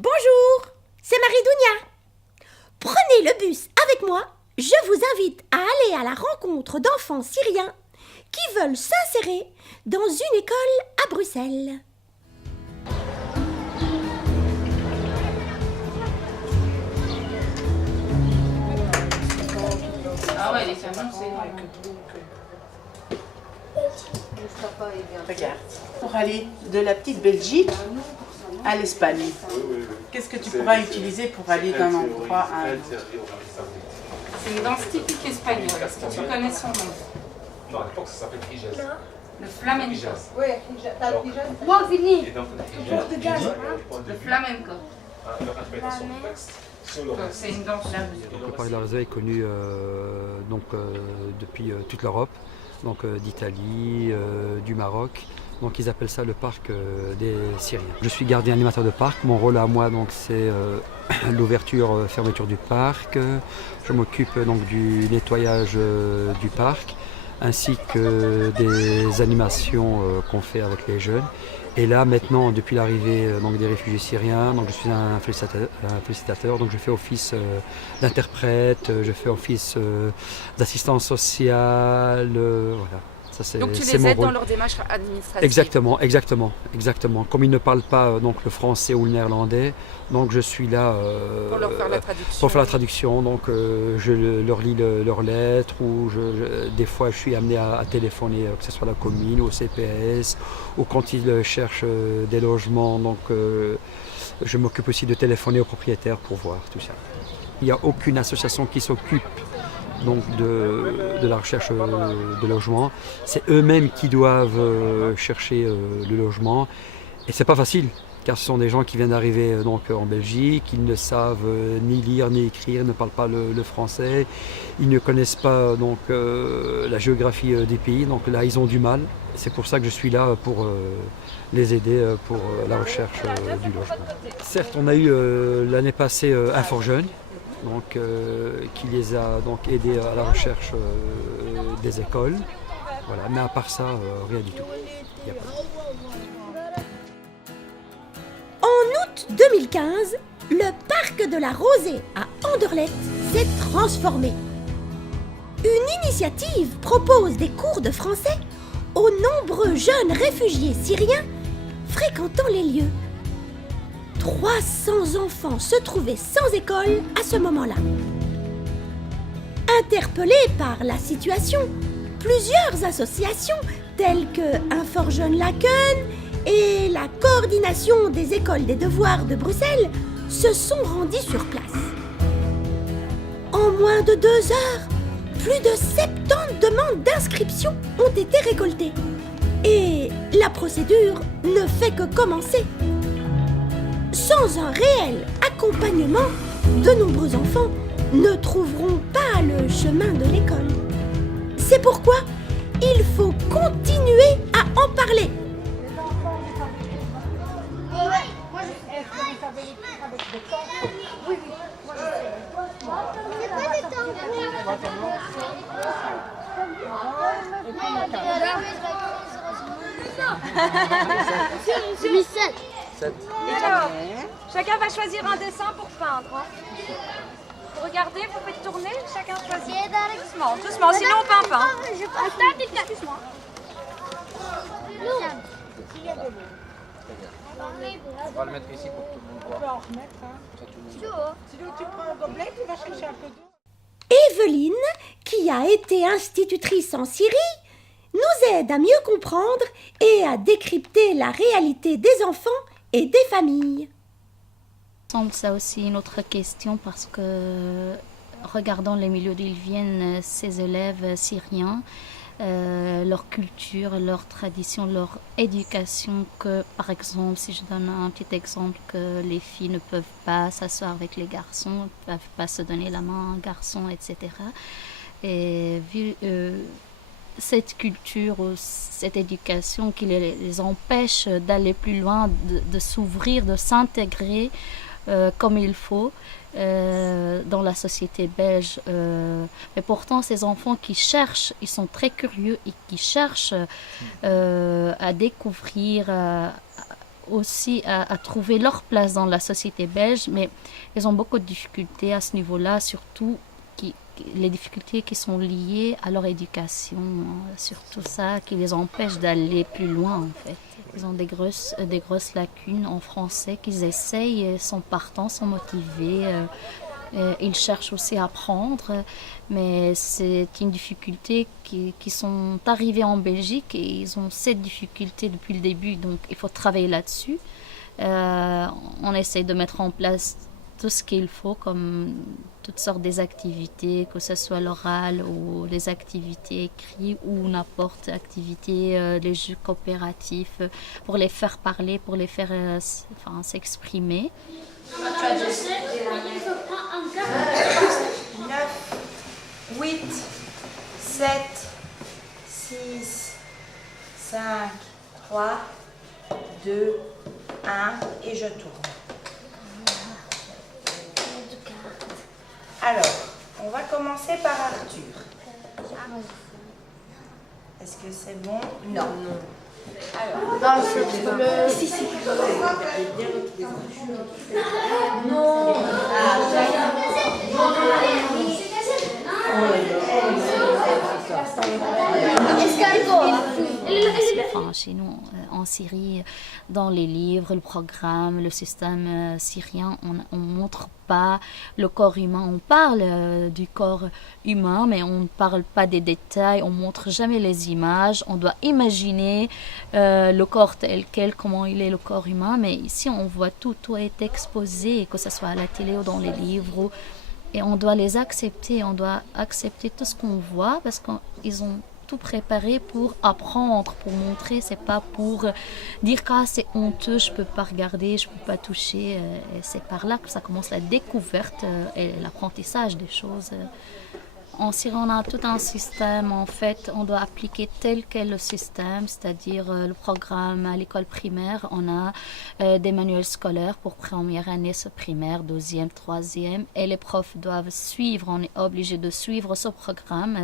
Bonjour, c'est Marie-Dounia. Prenez le bus avec moi. Je vous invite à aller à la rencontre d'enfants syriens qui veulent s'insérer dans une école à Bruxelles. Ah ouais, les familles, c'est vrai. Regarde, pour aller de la petite Belgique à l'Espagne, qu'est-ce que tu pourras utiliser pour aller d'un endroit à un autre? C'est une danse typique espagnole. Est-ce que tu connais son nom? Non, à l'époque, ça s'appelle Hijaz. Le flamenco. Hijaz. Ouais, Moi, Vini. Et donc, Le flamenco. L'interprétation du texte sur le reste. C'est une danse. Le Parc de la Rosée est connu depuis toute l'Europe, d'Italie, du Maroc. Donc ils appellent ça le parc des Syriens. Je suis gardien animateur de parc. Mon rôle à moi c'est l'ouverture, fermeture du parc. Je m'occupe du nettoyage du parc ainsi que des animations qu'on fait avec les jeunes. Et là maintenant, depuis l'arrivée des réfugiés syriens, je suis un félicitateur, donc je fais office d'interprète, je fais office d'assistance sociale, voilà. Ça, Donc tu c'est les mon aides rôle. dans leur démarche administrative. Exactement. Comme ils ne parlent pas le français ou le néerlandais, donc je suis là Pour leur faire la traduction. pour faire la traduction. Donc je leur lis leurs lettres ou des fois je suis amené à téléphoner, que ce soit à la commune ou au CPS, ou quand ils cherchent des logements. Donc je m'occupe aussi de téléphoner aux propriétaires pour voir tout ça. Il n'y a aucune association qui s'occupe de la recherche de logement. C'est eux-mêmes qui doivent chercher le logement. Et c'est pas facile, car ce sont des gens qui viennent d'arriver en Belgique, ils ne savent ni lire ni écrire, ne parlent pas le français, ils ne connaissent pas la géographie des pays, donc là ils ont du mal. C'est pour ça que je suis là pour les aider pour la recherche du logement. Certes, on a eu l'année passée un fort jeune, qui les a aidés à la recherche des écoles. Voilà. Mais à part ça, rien du tout. Y a pas. En août 2015, le parc de la Rosée à Anderlecht s'est transformé. Une initiative propose des cours de français aux nombreux jeunes réfugiés syriens fréquentant les lieux. 300 enfants se trouvaient sans école à ce moment-là. Interpellés par la situation, plusieurs associations telles que Un Fort Jeune Laken et la coordination des écoles des devoirs de Bruxelles se sont rendues sur place. En moins de 2 heures, plus de 70 demandes d'inscription ont été récoltées. Et la procédure ne fait que commencer. Sans un réel accompagnement, de nombreux enfants ne trouveront pas le chemin de l'école. C'est pourquoi il faut continuer à en parler. Alors, chacun va choisir un dessin pour peindre. Vous regardez, vous faites tourner, chacun choisit. Doucement, doucement, sinon on peint pas. Excuse-moi. On va le mettre ici pour que tout le monde voit. On va en remettre. Sinon, tu prends un gobelet, tu vas chercher un peu d'eau. Evelyne, qui a été institutrice en Syrie, nous aide à mieux comprendre et à décrypter la réalité des enfants et des familles. C'est aussi une autre question parce que, regardant les milieux d'où ils viennent, ces élèves syriens, leur culture, leur tradition, leur éducation, que par exemple, si je donne un petit exemple, que les filles ne peuvent pas s'asseoir avec les garçons, ne peuvent pas se donner la main à un garçon, etc. Et vu cette culture ou cette éducation qui les empêche d'aller plus loin, de s'ouvrir, de s'intégrer comme il faut dans la société belge. Mais pourtant, ces enfants qui cherchent, ils sont très curieux et qui cherchent à découvrir aussi à trouver leur place dans la société belge, mais ils ont beaucoup de difficultés à ce niveau-là, surtout les difficultés qui sont liées à leur éducation, surtout ça qui les empêche d'aller plus loin en fait. Ils ont des grosses lacunes en français qu'ils essayent, sont partants, sont motivés. Ils cherchent aussi à apprendre, mais c'est une difficulté qui sont arrivés en Belgique et ils ont cette difficulté depuis le début, donc il faut travailler là-dessus. On essaie de mettre en place tout ce qu'il faut comme toutes sortes des activités, que ce soit l'oral ou les activités écrites ou n'importe activité, les jeux coopératifs, pour les faire parler, pour les faire s'exprimer. 9, 8, 7, 6, 5, 3, 2, 1 et je tourne. Alors, on va commencer par Arthur. Est-ce que c'est bon? Non. Alors, dans le... Si. Non. Enfin, chez nous, en Syrie, dans les livres, le programme, le système syrien, on ne montre pas le corps humain. On parle du corps humain, mais on ne parle pas des détails. On ne montre jamais les images. On doit imaginer le corps tel quel, comment il est le corps humain. Mais ici, on voit tout est exposé, que ce soit à la télé ou dans les livres. Et on doit les accepter. On doit accepter tout ce qu'on voit parce qu'ils ont tout préparé pour apprendre, pour montrer, c'est pas pour dire que c'est honteux, je peux pas regarder, je peux pas toucher. Et c'est par là que ça commence la découverte et l'apprentissage des choses. En Syrie, on a tout un système, en fait, on doit appliquer tel quel le système, c'est-à-dire le programme à l'école primaire, on a des manuels scolaires pour première année primaire, deuxième, troisième, et les profs doivent suivre, on est obligé de suivre ce programme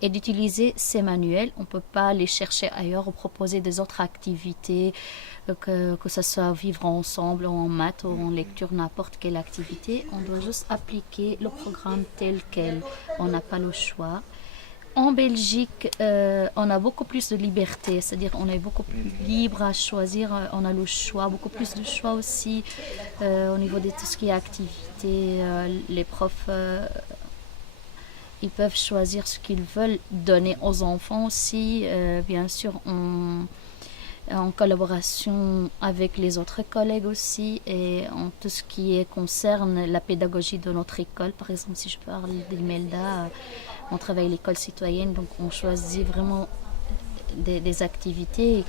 et d'utiliser ces manuels. On ne peut pas les chercher ailleurs ou proposer des autres activités, que ce soit vivre ensemble, ou en maths, ou en lecture, n'importe quelle activité. On doit juste appliquer le programme tel quel. On n'a pas le choix. En Belgique, on a beaucoup plus de liberté, c'est-à-dire on est beaucoup plus libre à choisir, on a le choix, beaucoup plus de choix aussi au niveau de tout ce qui est activité. Les profs, ils peuvent choisir ce qu'ils veulent donner aux enfants aussi, bien sûr en collaboration avec les autres collègues aussi et en tout ce qui concerne la pédagogie de notre école. Par exemple, si je parle d'Imelda, on travaille à l'école citoyenne, donc on choisit vraiment des activités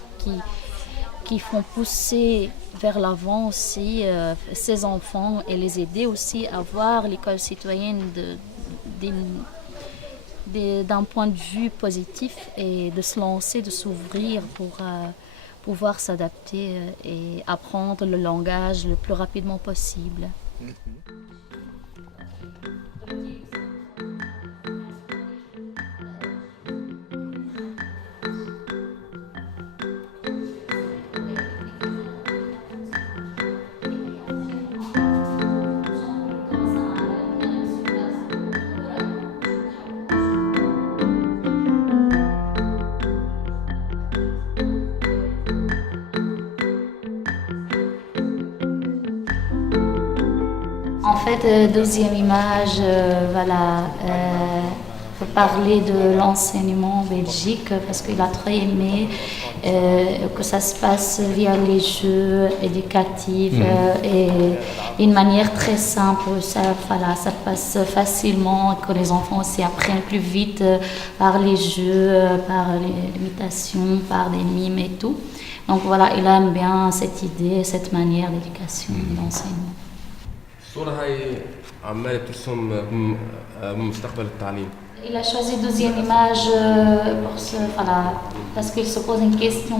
qui font pousser vers l'avant aussi ces enfants et les aider aussi à voir l'école citoyenne d'un point de vue positif et de se lancer, de s'ouvrir pour pouvoir s'adapter et apprendre le langage le plus rapidement possible. En fait, deuxième image, pour parler de l'enseignement en Belgique, parce qu'il a trop aimé que ça se passe via les jeux éducatifs et d'une manière très simple. Ça passe facilement, que les enfants aussi apprennent plus vite par les jeux, par l'imitation, par des mimes et tout. Donc voilà, il aime bien cette idée, cette manière d'éducation, d'enseignement. الصورة هاي عمالة ترسم مستقبل التعليم. Il a choisi deuxième image parce qu'il se pose une question,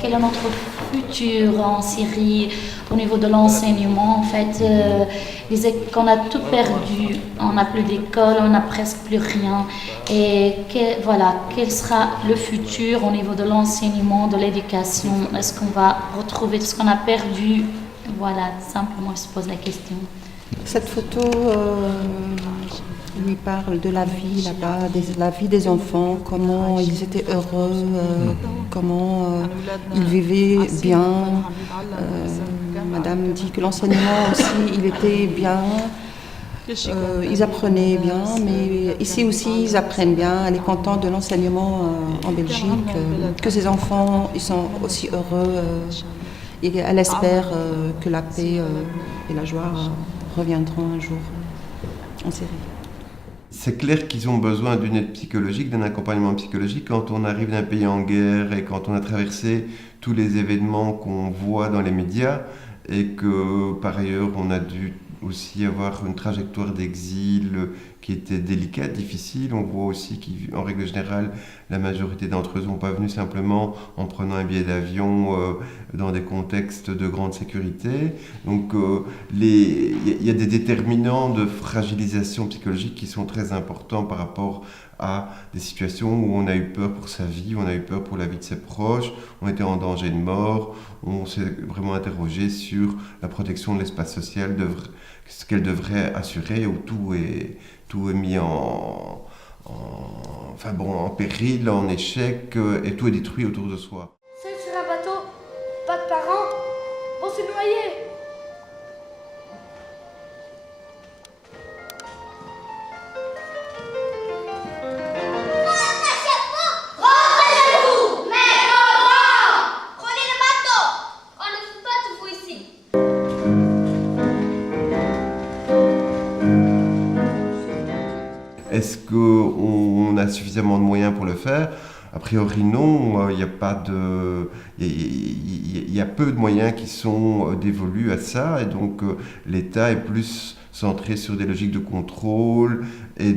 quel est notre futur en Syrie au niveau de l'enseignement. En fait, il disait qu'on a tout perdu, on n'a plus d'école, on n'a presque plus rien. Et quel sera le futur au niveau de l'enseignement, de l'éducation? Est-ce qu'on va retrouver tout ce qu'on a perdu? Voilà, simplement, il se pose la question. Cette photo lui parle de la vie là-bas, la vie des enfants, comment ils étaient heureux, comment ils vivaient bien. Madame dit que l'enseignement aussi, il était bien, ils apprenaient bien, mais ici aussi, ils apprennent bien. Elle est contente de l'enseignement en Belgique, que ses enfants, ils sont aussi heureux. Et elle espère que la paix et la joie reviendront un jour en Syrie. C'est clair qu'ils ont besoin d'une aide psychologique, d'un accompagnement psychologique quand on arrive d'un pays en guerre et quand on a traversé tous les événements qu'on voit dans les médias et que par ailleurs on a dû aussi avoir une trajectoire d'exil qui était délicate, difficile. On voit aussi qu'en règle générale, la majorité d'entre eux sont pas venus simplement en prenant un billet d'avion dans des contextes de grande sécurité. Donc il y a des déterminants de fragilisation psychologique qui sont très importants par rapport à des situations où on a eu peur pour sa vie, on a eu peur pour la vie de ses proches, on était en danger de mort, on s'est vraiment interrogé sur la protection de l'espace social, ce qu'elle devrait assurer, où tout est mis en péril, en échec, et tout est détruit autour de soi. Seul sur un bateau, pas de parents, vont se noyer. Est-ce qu'on a suffisamment de moyens pour le faire? A priori non, il y a peu de moyens qui sont dévolus à ça et donc l'État est plus centré sur des logiques de contrôle et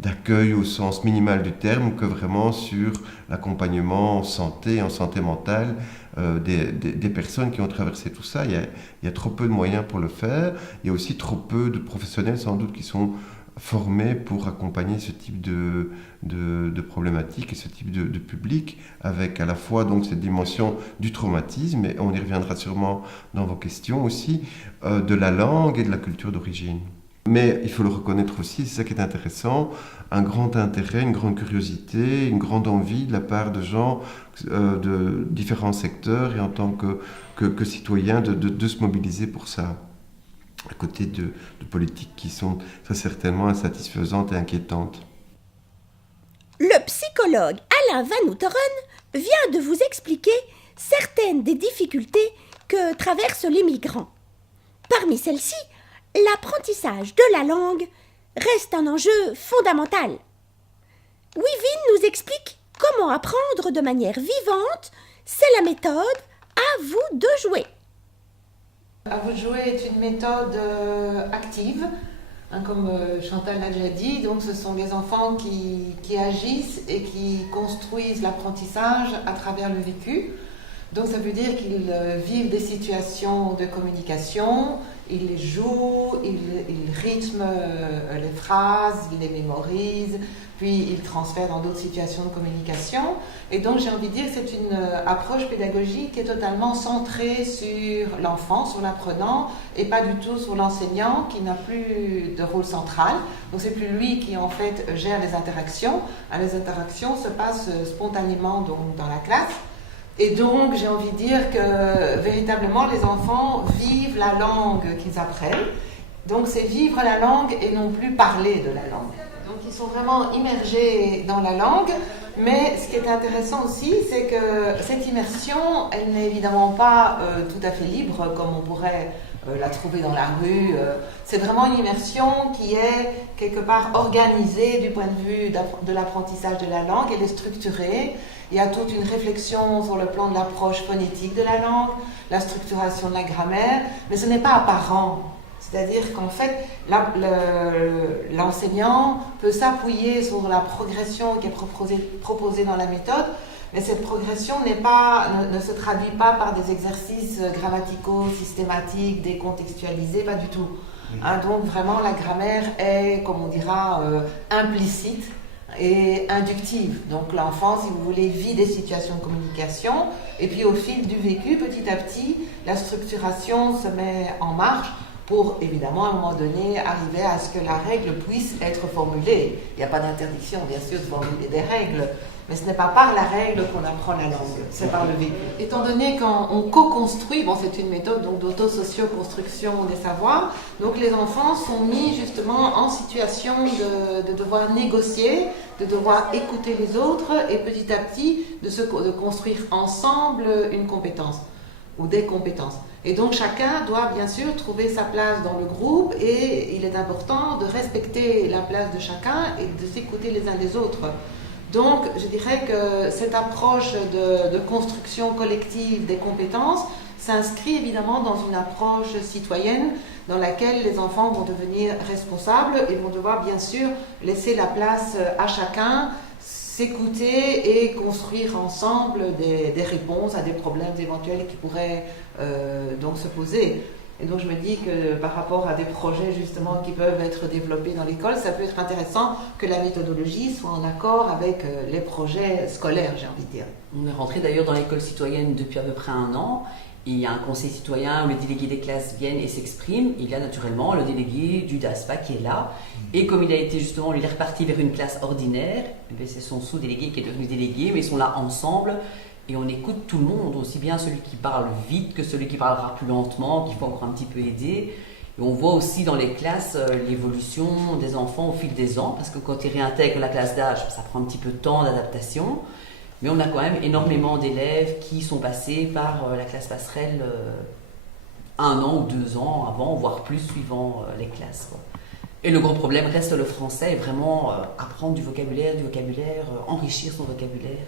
d'accueil au sens minimal du terme que vraiment sur l'accompagnement en santé mentale des personnes qui ont traversé tout ça. Il y a trop peu de moyens pour le faire, il y a aussi trop peu de professionnels sans doute qui sont formés pour accompagner ce type de problématiques et ce type de public, avec à la fois donc cette dimension du traumatisme, et on y reviendra sûrement dans vos questions aussi, de la langue et de la culture d'origine. Mais il faut le reconnaître aussi, c'est ça qui est intéressant, un grand intérêt, une grande curiosité, une grande envie de la part de gens de différents secteurs et en tant que citoyens de se mobiliser pour ça, à côté de politiques qui sont très certainement insatisfaisantes et inquiétantes. Le psychologue Alain Van Outeren vient de vous expliquer certaines des difficultés que traversent les migrants. Parmi celles-ci, l'apprentissage de la langue reste un enjeu fondamental. Wivine nous explique comment apprendre de manière vivante. C'est la méthode À vous de jouer. À vous de jouer est une méthode active, comme Chantal l'a déjà dit. Donc ce sont des enfants qui agissent et qui construisent l'apprentissage à travers le vécu. Donc ça veut dire qu'ils vivent des situations de communication, ils les jouent, ils rythment les phrases, ils les mémorisent, puis ils transfèrent dans d'autres situations de communication. Et donc j'ai envie de dire que c'est une approche pédagogique qui est totalement centrée sur l'enfant, sur l'apprenant, et pas du tout sur l'enseignant qui n'a plus de rôle central. Donc c'est plus lui qui en fait gère les interactions. Les interactions se passent spontanément donc, dans la classe. Et donc, j'ai envie de dire que véritablement, les enfants vivent la langue qu'ils apprennent. Donc, c'est vivre la langue et non plus parler de la langue. Donc, ils sont vraiment immergés dans la langue. Mais ce qui est intéressant aussi, c'est que cette immersion, elle n'est évidemment pas tout à fait libre comme on pourrait la trouver dans la rue. C'est vraiment une immersion qui est quelque part organisée du point de vue de l'apprentissage de la langue. Elle est structurée. Il y a toute une réflexion sur le plan de l'approche phonétique de la langue, la structuration de la grammaire, mais ce n'est pas apparent. C'est-à-dire qu'en fait, l'enseignant peut s'appuyer sur la progression qui est proposée dans la méthode, mais cette progression ne se traduit pas par des exercices grammaticaux, systématiques, décontextualisés, pas du tout. Donc vraiment, la grammaire est, comme on dira, implicite et inductive. Donc l'enfant, si vous voulez, vit des situations de communication, et puis au fil du vécu, petit à petit, la structuration se met en marche pour, évidemment, à un moment donné, arriver à ce que la règle puisse être formulée. Il n'y a pas d'interdiction, bien sûr, de formuler des règles, mais ce n'est pas par la règle qu'on apprend la langue, c'est par le vécu. Étant donné qu'on co-construit, c'est une méthode d'auto-socio-construction des savoirs, donc les enfants sont mis justement en situation de devoir négocier, de devoir écouter les autres et petit à petit de construire ensemble une compétence ou des compétences. Et donc chacun doit bien sûr trouver sa place dans le groupe et il est important de respecter la place de chacun et de s'écouter les uns les autres. Donc je dirais que cette approche de construction collective des compétences s'inscrit évidemment dans une approche citoyenne dans laquelle les enfants vont devenir responsables et vont devoir bien sûr laisser la place à chacun, s'écouter et construire ensemble des réponses à des problèmes éventuels qui pourraient donc se poser. Et donc je me dis que par rapport à des projets justement qui peuvent être développés dans l'école, ça peut être intéressant que la méthodologie soit en accord avec les projets scolaires, j'ai envie de dire. On est rentré d'ailleurs dans l'école citoyenne depuis à peu près 1 an. Il y a un conseil citoyen où les délégués des classes viennent et s'expriment. Il y a naturellement le délégué du DASPA qui est là. Et comme il a été justement, lui, reparti vers une classe ordinaire, c'est son sous-délégué qui est devenu délégué, mais ils sont là ensemble. Et on écoute tout le monde, aussi bien celui qui parle vite que celui qui parlera plus lentement, qu'il faut encore un petit peu aider. Et on voit aussi dans les classes l'évolution des enfants au fil des ans, parce que quand ils réintègrent la classe d'âge, ça prend un petit peu de temps d'adaptation. Mais on a quand même énormément d'élèves qui sont passés par la classe passerelle 1 an ou 2 ans avant, voire plus suivant les classes. Et le gros problème reste le français, et vraiment apprendre du vocabulaire, enrichir son vocabulaire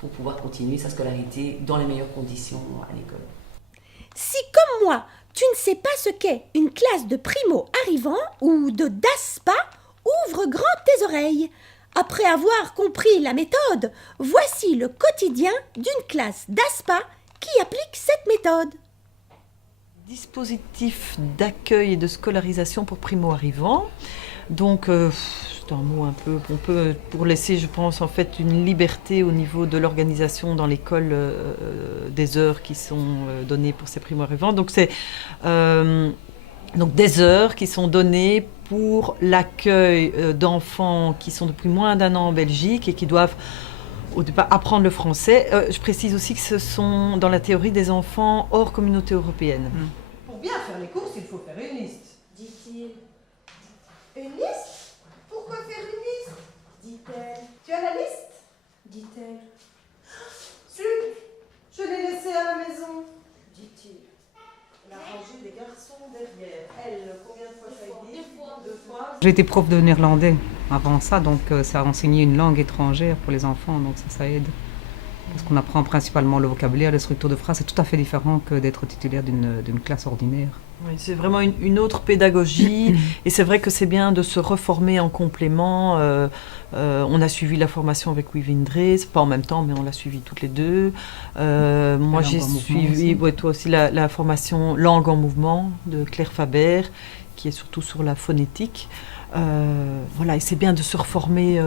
pour pouvoir continuer sa scolarité dans les meilleures conditions à l'école. Si, comme moi, tu ne sais pas ce qu'est une classe de primo-arrivants ou de DASPA, ouvre grand tes oreilles. Après avoir compris la méthode, voici le quotidien d'une classe d'ASPA qui applique cette méthode. Dispositif d'accueil et de scolarisation pour primo-arrivants. Donc, c'est un mot un peu... On peut, pour laisser, je pense, en fait, une liberté au niveau de l'organisation dans l'école des heures qui sont données pour ces primo-arrivants. Donc, c'est donc des heures qui sont données pour l'accueil d'enfants qui sont depuis moins d'1 an en Belgique et qui doivent au départ apprendre le français. Je précise aussi que ce sont dans la théorie des enfants hors communauté européenne. Pour bien faire les courses, il faut faire une liste, dit-il. Une liste? Pourquoi faire une liste? Dit-elle. Tu as la liste? Dit-elle. Je l'ai laissée à la maison, dit-il. Elle a rangé des garçons derrière. Elle, combien de fois ça a été? 2 fois. J'ai été prof de néerlandais avant ça, donc ça a enseigné une langue étrangère pour les enfants, donc ça aide. Parce qu'on apprend principalement le vocabulaire, les structures de phrases, c'est tout à fait différent que d'être titulaire d'une classe ordinaire. Oui, c'est vraiment une autre pédagogie et c'est vrai que c'est bien de se reformer en complément. On a suivi la formation avec Wivine Drees, pas en même temps, mais on l'a suivi toutes les deux. Moi, j'ai suivi, toi aussi, la formation Langue en mouvement de Claire Faber, qui est surtout sur la phonétique. Voilà, et c'est bien de se reformer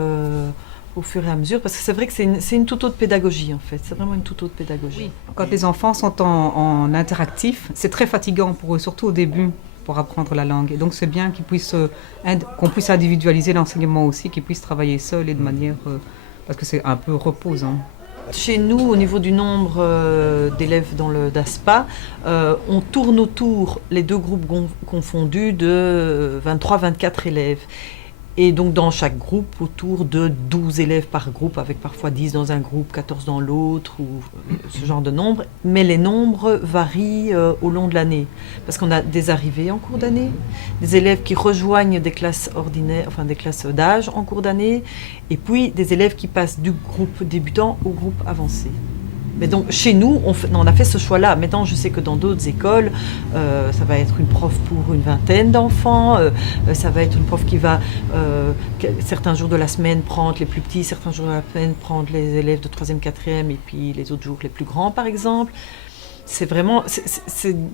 au fur et à mesure, parce que c'est vrai que c'est une toute autre pédagogie, en fait. C'est vraiment une toute autre pédagogie. Oui. Quand les enfants sont en interactif, c'est très fatigant pour eux, surtout au début, pour apprendre la langue. Et donc, c'est bien qu'on puisse individualiser l'enseignement aussi, qu'ils puissent travailler seuls et de manière... parce que c'est un peu reposant. Chez nous, au niveau du nombre d'élèves dans le DASPA, on tourne autour, les 2 groupes confondus, de 23-24 élèves. Et donc dans chaque groupe, autour de 12 élèves par groupe, avec parfois 10 dans un groupe, 14 dans l'autre, ou ce genre de nombre. Mais les nombres varient au long de l'année. Parce qu'on a des arrivées en cours d'année, des élèves qui rejoignent des classes ordinaires, enfin des classes d'âge en cours d'année, et puis des élèves qui passent du groupe débutant au groupe avancé. Mais donc chez nous, on a fait ce choix-là. Maintenant, je sais que dans d'autres écoles, ça va être une prof pour une vingtaine d'enfants, ça va être une prof qui va certains jours de la semaine prendre les plus petits, certains jours de la semaine prendre les élèves de 3e, 4e et puis les autres jours les plus grands par exemple. C'est vraiment,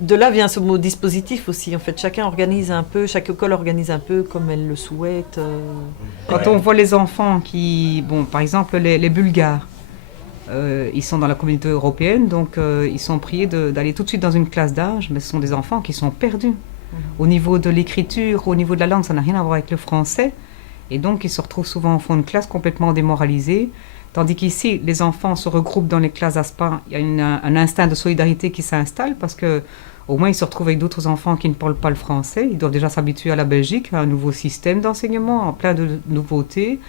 de là vient ce mot dispositif aussi. En fait, chaque école organise un peu comme elle le souhaite. Quand on voit les enfants qui, par exemple les Bulgares, ils sont dans la communauté européenne, donc ils sont priés d'aller tout de suite dans une classe d'âge, mais ce sont des enfants qui sont perdus. Au niveau de l'écriture, au niveau de la langue, ça n'a rien à voir avec le français. Et donc, ils se retrouvent souvent en fond de classe complètement démoralisés. Tandis qu'ici, les enfants se regroupent dans les classes ASPA. Il y a un instinct de solidarité qui s'installe parce qu'au moins, ils se retrouvent avec d'autres enfants qui ne parlent pas le français. Ils doivent déjà s'habituer à la Belgique, à un nouveau système d'enseignement, plein de nouveautés.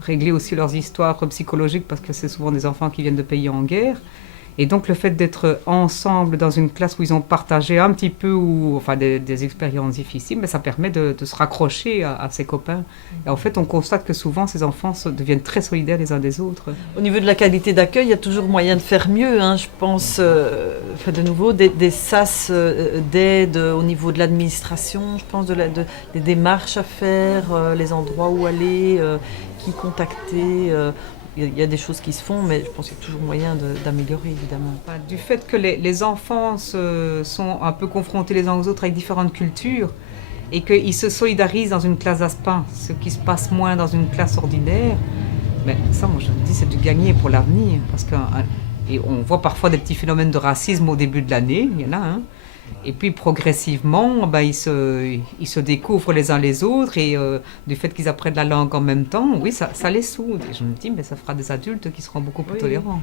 Régler aussi leurs histoires psychologiques parce que c'est souvent des enfants qui viennent de pays en guerre. Et donc le fait d'être ensemble dans une classe où ils ont partagé un petit peu des expériences difficiles, mais ça permet de se raccrocher à ses copains. Et en fait, on constate que souvent ces enfants deviennent très solidaires les uns des autres. Au niveau de la qualité d'accueil, il y a toujours moyen de faire mieux. Je pense, de nouveau, des sas d'aide au niveau de l'administration, je pense des démarches à faire, les endroits où aller, qui contacter. Il y a des choses qui se font, mais je pense qu'il y a toujours moyen d'améliorer, évidemment. Du fait que les enfants sont un peu confrontés les uns aux autres avec différentes cultures et qu'ils se solidarisent dans une classe ASPA, ce qui se passe moins dans une classe ordinaire, mais ça, moi, je me dis, c'est du gagner pour l'avenir. Parce qu'on voit parfois des petits phénomènes de racisme au début de l'année, il y en a, Et puis progressivement, ils se découvrent les uns les autres et du fait qu'ils apprennent la langue en même temps, oui, ça les soude. Et je me dis, mais ça fera des adultes qui seront beaucoup plus tolérants.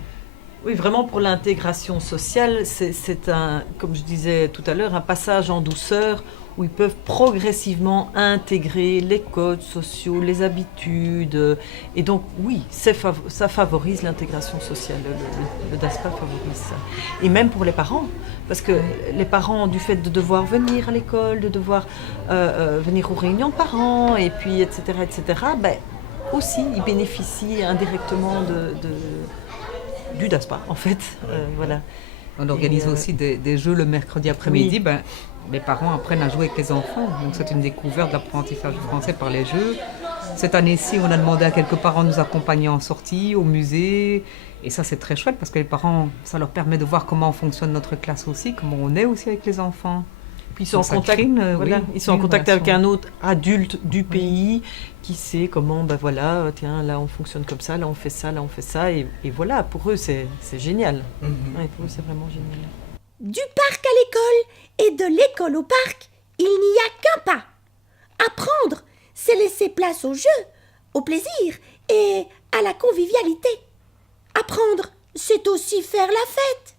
Oui, vraiment pour l'intégration sociale, c'est comme je disais tout à l'heure, un passage en douceur où ils peuvent progressivement intégrer les codes sociaux, les habitudes. Et donc, oui, ça favorise l'intégration sociale. Le DASPA favorise ça. Et même pour les parents, parce que les parents, du fait de devoir venir à l'école, de devoir venir aux réunions de parents, et puis, etc., aussi, ils bénéficient indirectement du DASPA, en fait. Voilà. On organise aussi des jeux le mercredi après-midi. Oui. Les parents apprennent à jouer avec les enfants. Donc c'est une découverte d'apprentissage du français par les jeux. Cette année-ci, on a demandé à quelques parents de nous accompagner en sortie, au musée. Et ça, c'est très chouette parce que les parents, ça leur permet de voir comment fonctionne notre classe aussi, comment on est aussi avec les enfants. Puis ils sont en contact avec un autre adulte du pays qui sait comment, tiens, là on fonctionne comme ça, là on fait ça, et voilà, pour eux c'est génial. Ouais, pour eux c'est vraiment génial. Du parc à l'école et de l'école au parc, il n'y a qu'un pas. Apprendre, c'est laisser place au jeu, au plaisir et à la convivialité. Apprendre, c'est aussi faire la fête.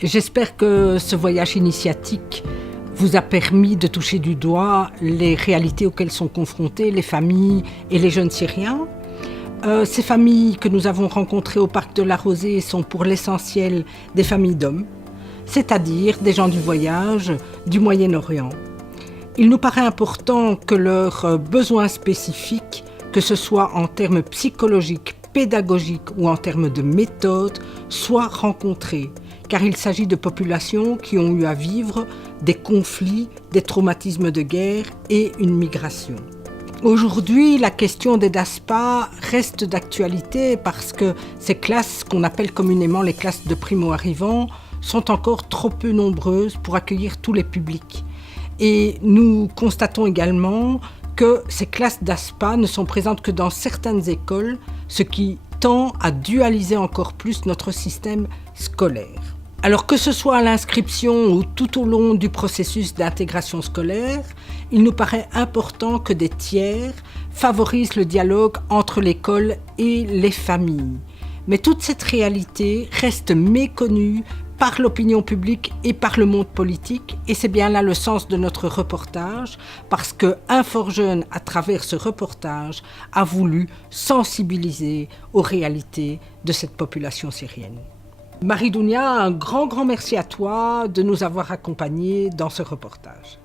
J'espère que ce voyage initiatique vous a permis de toucher du doigt les réalités auxquelles sont confrontées les familles et les jeunes Syriens. Ces familles que nous avons rencontrées au parc de la Rosée sont pour l'essentiel des familles d'hommes, c'est-à-dire des gens du voyage du Moyen-Orient. Il nous paraît important que leurs besoins spécifiques que ce soit en termes psychologiques, pédagogiques ou en termes de méthode, soient rencontrées, car il s'agit de populations qui ont eu à vivre des conflits, des traumatismes de guerre et une migration. Aujourd'hui, la question des DASPA reste d'actualité parce que ces classes, qu'on appelle communément les classes de primo-arrivants, sont encore trop peu nombreuses pour accueillir tous les publics. Et nous constatons également que ces classes d'ASPA ne sont présentes que dans certaines écoles, ce qui tend à dualiser encore plus notre système scolaire. Alors que ce soit à l'inscription ou tout au long du processus d'intégration scolaire, il nous paraît important que des tiers favorisent le dialogue entre l'école et les familles. Mais toute cette réalité reste méconnue par l'opinion publique et par le monde politique, et c'est bien là le sens de notre reportage, parce que InfoJeunes, à travers ce reportage, a voulu sensibiliser aux réalités de cette population syrienne. Marie Dounia, un grand merci à toi de nous avoir accompagnés dans ce reportage.